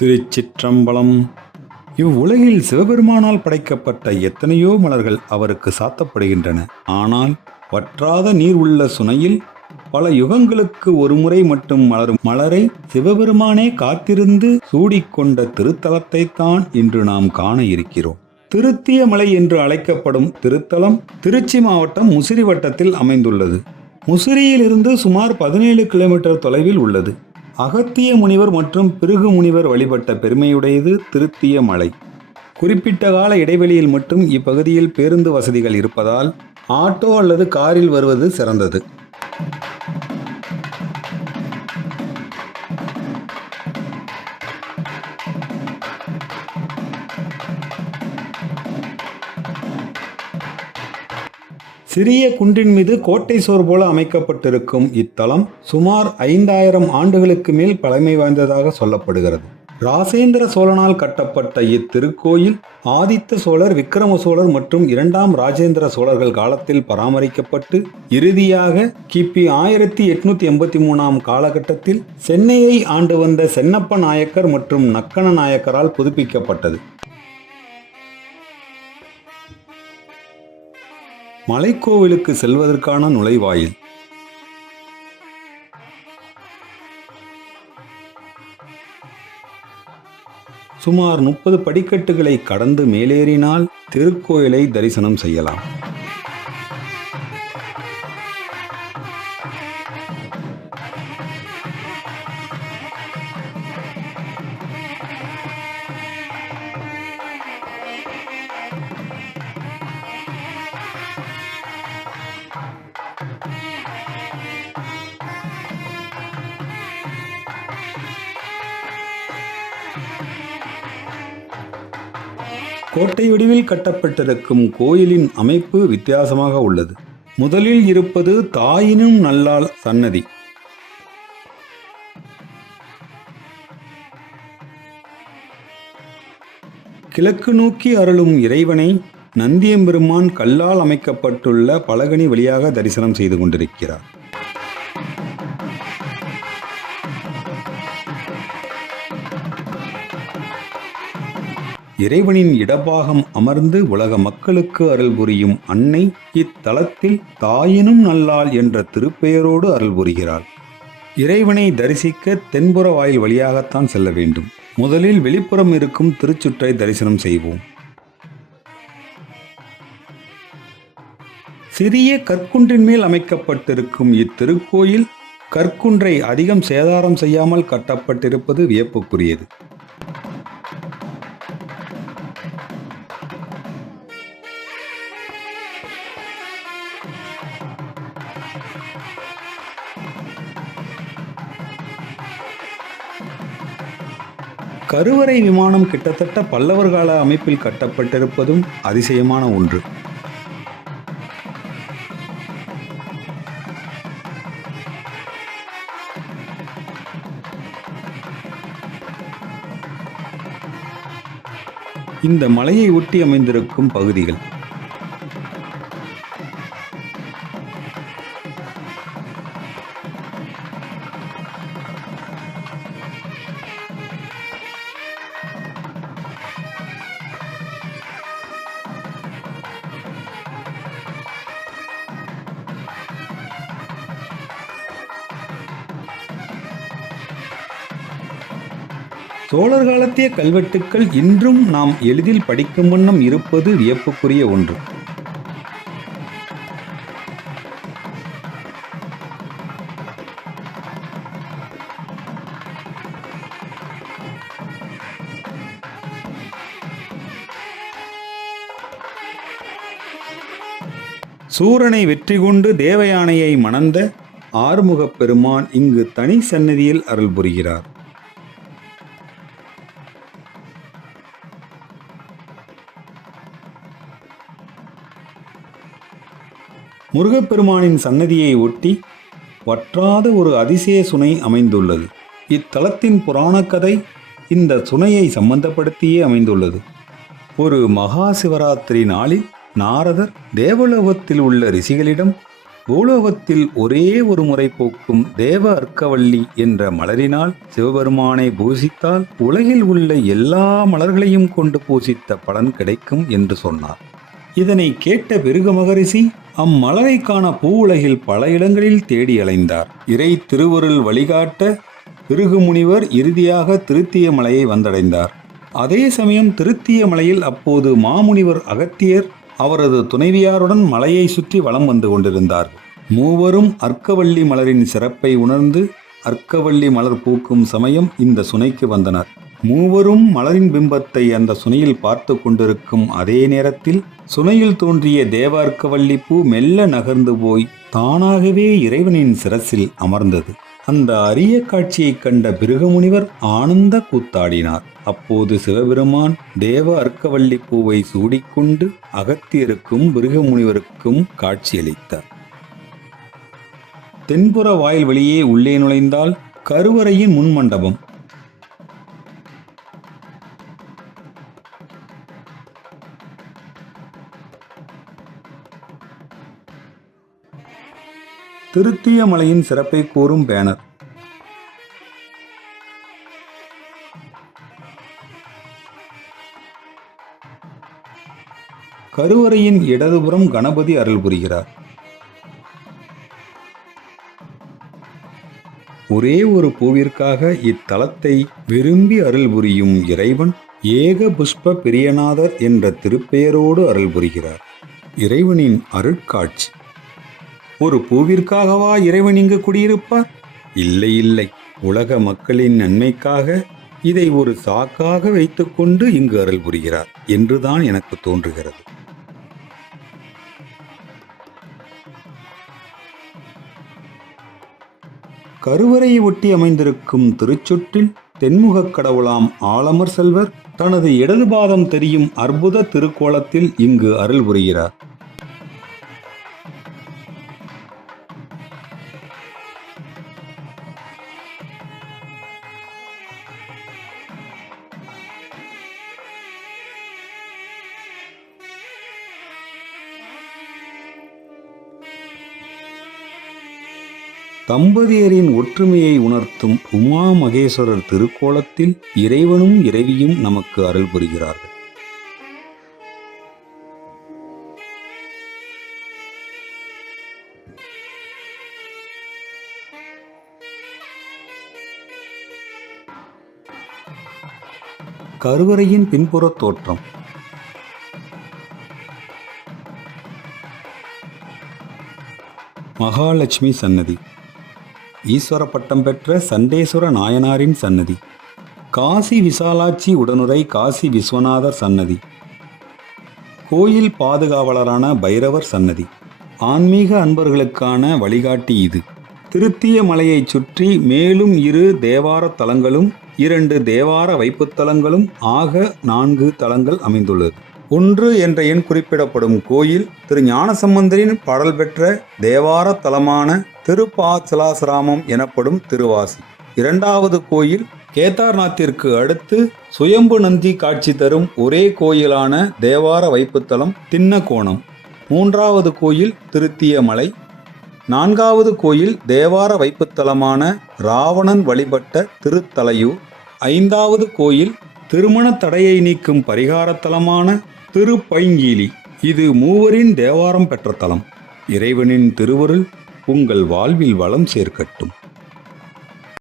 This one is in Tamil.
திருச்சிற்றம்பலம். இவ்வுலகில் சிவபெருமானால் படைக்கப்பட்ட எத்தனையோ மலர்கள் அவருக்கு சாத்தப்படுகின்றன. ஆனால் வற்றாத நீர் உள்ள சுனையில் பல யுகங்களுக்கு ஒரு முறை மட்டும் மலரும் மலரை சிவபெருமானே காத்திருந்து சூடிக்கொண்ட திருத்தலத்தைத்தான் இன்று நாம் காண இருக்கிறோம். திருத்திய மலை என்று அழைக்கப்படும் திருத்தலம் திருச்சி மாவட்டம் முசிறி வட்டத்தில் அமைந்துள்ளது. முசிறியிலிருந்து சுமார் பதினேழு கிலோமீட்டர் தொலைவில் உள்ளது. அகத்திய முனிவர் மற்றும் பிருகு முனிவர் வழிபட்ட பெருமையுடையது திருத்திய மலை. குறிப்பிட்ட கால இடைவெளியில் மட்டும் இப்பகுதியில் பேருந்து வசதிகள் இருப்பதால் ஆட்டோ அல்லது காரில் வருவது சிறந்தது. சிறிய குன்றின் மீது கோட்டை சோர் போல அமைக்கப்பட்டிருக்கும் இத்தலம் சுமார் ஐந்தாயிரம் ஆண்டுகளுக்கு மேல் பழமை வாய்ந்ததாக சொல்லப்படுகிறது. ராசேந்திர சோழனால் கட்டப்பட்ட இத்திருக்கோயில் ஆதித்த சோழர் விக்கிரம சோழர் மற்றும் இரண்டாம் ராஜேந்திர சோழர்கள் காலத்தில் பராமரிக்கப்பட்டு இறுதியாக கிபி ஆயிரத்தி எட்நூத்தி எண்பத்தி மூணாம் காலகட்டத்தில் சென்னையை ஆண்டு வந்த சென்னப்ப நாயக்கர் மற்றும் நக்கன நாயக்கரால் புதுப்பிக்கப்பட்டது. மலைக்கோவிலுக்கு செல்வதற்கான நுழைவாயில். சுமார் முப்பது படிக்கட்டுகளை கடந்து மேலேறினால் திருக்கோயிலை தரிசனம் செய்யலாம். கோட்டை வடிவில் கட்டப்பட்டிருக்கும் கோயிலின் அமைப்பு வித்தியாசமாக உள்ளது. முதலில் இருப்பது தாயினும் நல்லால் சன்னதி. கிழக்கு நோக்கி அருளும் இறைவனை நந்தியம்பெருமான் கல்லால் அமைக்கப்பட்டுள்ள பலகனி வழியாக தரிசனம் செய்து கொண்டிருக்கிறார். இறைவனின் இடபாகம் அமர்ந்து உலக மக்களுக்கு அருள் புரியும் அன்னை இத்தலத்தில் தாயினும் நல்லாள் என்ற திருப்பெயரோடு அருள் புரிகிறாள். இறைவனை தரிசிக்க தென்புற வாயில் வழியாகத்தான் செல்ல வேண்டும். முதலில் வெளிப்புறம் இருக்கும் திருச்சுற்றை தரிசனம் செய்வோம். சிறிய கற்குன்றின் மேல் அமைக்கப்பட்டிருக்கும் இத்திருக்கோயில் கற்குன்றை அதிகம் சேதாரம் செய்யாமல் கட்டப்பட்டிருப்பது வியப்புக்குரியது. கருவறை விமானம் கிட்டத்தட்ட பல்லவர் கால அமைப்பில் கட்டப்பட்டிருப்பதும் அதிசயமான ஒன்று. இந்த மலையை ஒட்டி அமைந்திருக்கும் பகுதிகள். சோழர் காலத்திய கல்வெட்டுக்கள் இன்றும் நாம் எளிதில் படிக்கும் வண்ணம் இருப்பது வியப்புக்குரிய ஒன்று. சூரனை வெற்றி கொண்டு தேவயானையை மணந்த ஆறுமுகப் பெருமான் இங்கு தனி சன்னதியில் அருள் புரிகிறார். முருகப்பெருமானின் சன்னதியை ஒட்டி வற்றாத ஒரு அதிசய சுனை அமைந்துள்ளது. இத்தலத்தின் புராணக்கதை இந்த சுனையை சம்பந்தப்படுத்தியே அமைந்துள்ளது. ஒரு மகா சிவராத்திரி நாளில் நாரதர் தேவலோகத்தில் உள்ள ரிஷிகளிடம் பூலோகத்தில் ஒரே ஒரு முறை போக்கும் தேவ அர்க்கவல்லி என்ற மலரினால் சிவபெருமானை பூசித்தால் உலகில் உள்ள எல்லா மலர்களையும் கொண்டு பூசித்த பலன் கிடைக்கும் என்று சொன்னார். இதனை கேட்ட பிருக மகரிஷி அம்மலரை காண பூ உலகில் பல இடங்களில் தேடி அலைந்தார். இறை திருவருள் வழிகாட்ட பிருகு முனிவர் இறுதியாக திருத்திய மலையை வந்தடைந்தார். அதே சமயம் திருத்திய மலையில் அப்போது மாமுனிவர் அகத்தியர் அவரது துணைவியாருடன் மலையை சுற்றி வலம் வந்து கொண்டிருந்தார். மூவரும் அர்க்கவள்ளி மலரின் சிறப்பை உணர்ந்து அர்க்கவள்ளி மலர் பூக்கும் சமயம் இந்த சுனைக்கு வந்தனர். மூவரும் மலரின் பிம்பத்தை அந்த சுனையில் பார்த்து கொண்டிருக்கும் அதே நேரத்தில் சுனையில் தோன்றிய தேவ பூ மெல்ல நகர்ந்து போய் தானாகவே இறைவனின் சிரசில் அமர்ந்தது. அந்த அரிய காட்சியைக் கண்ட பிருகமுனிவர் ஆனந்த கூத்தாடினார். அப்போது சிவபெருமான் தேவ அர்க்கவல்லி பூவை சூடிக்கொண்டு அகத்தியருக்கும் பிருகமுனிவருக்கும் காட்சியளித்தார். தென்புற வாயில் வழியே உள்ளே நுழைந்தால் கருவறையின் முன்மண்டபம் திருத்தியமலையின் சிறப்பை கூறும் பேனர். கருவறையின் இடதுபுறம் கணபதி அருள் புரிகிறார். ஒரே ஒரு பூவிற்காக இத்தலத்தை விரும்பி அருள் புரியும் இறைவன் ஏக புஷ்ப பிரியநாதர் என்ற திருப்பெயரோடு அருள் புரிகிறார். இறைவனின் அருட்காட்சி. ஒரு பூவிற்காகவா இறைவன் இங்கு குடியிருப்பார்? இல்லை இல்லை. உலக மக்களின் நன்மைக்காக இதை ஒரு சாக்காக வைத்துக்கொண்டு இங்கு அருள் புரிகிறார் என்றுதான் எனக்கு தோன்றுகிறது. கருவறையை ஒட்டி அமைந்திருக்கும் திருச்சுற்றில் தென்முகக் கடவுளாம் ஆலமர் செல்வர் தனது இடது பாதம் தெரியும் அற்புத திருக்கோலத்தில் இங்கு அருள் புரிகிறார். தம்பதியரின் ஒற்றுமையை உணர்த்தும் உமா மகேஸ்வரர் திருக்கோலத்தில் இறைவனும் இறைவியும் நமக்கு அருள் புரிகிறார்கள். கருவறையின் பின்புறத் தோற்றம். மகாலட்சுமி சன்னதி. ஈஸ்வர பட்டம் பெற்ற சண்டேஸ்வர நாயனாரின் சன்னதி. காசி விசாலாட்சி உடனுரை காசி விஸ்வநாதர் சன்னதி. கோயில் பாதுகாவலரான பைரவர் சன்னதி. ஆன்மீக அன்பர்களுக்கான வழிகாட்டி இது. திருத்திய மலையைச் சுற்றி மேலும் இரு தேவார தலங்களும் இரண்டு தேவார வைப்புத்தலங்களும் ஆக நான்கு தலங்கள் அமைந்துள்ளது. ஒன்று என்ற எண் குறிப்பிடப்படும் கோயில் திரு ஞானசம்பந்தரின் பாடல் பெற்ற தேவார தலமான திருப்பாச்சலாசிராமம் எனப்படும் திருவாசி. இரண்டாவது கோயில் கேதார்நாத்திற்கு அடுத்து சுயம்பு நந்தி காட்சி தரும் ஒரே கோயிலான தேவார வைப்புத்தலம் தின்னகோணம். மூன்றாவது கோயில் திருத்தியமலை. நான்காவது கோயில் தேவார வைப்புத்தலமான ராவணன் வழிபட்ட திருத்தலையூர். ஐந்தாவது கோயில் திருமண தடையை நீக்கும் பரிகாரத்தலமான திருப்பைங்கீலி. இது மூவரின் தேவாரம் பெற்ற தலம். இறைவனின் திருவருள் உங்கள் வாழ்வில் வளம் சேர்க்கட்டும்.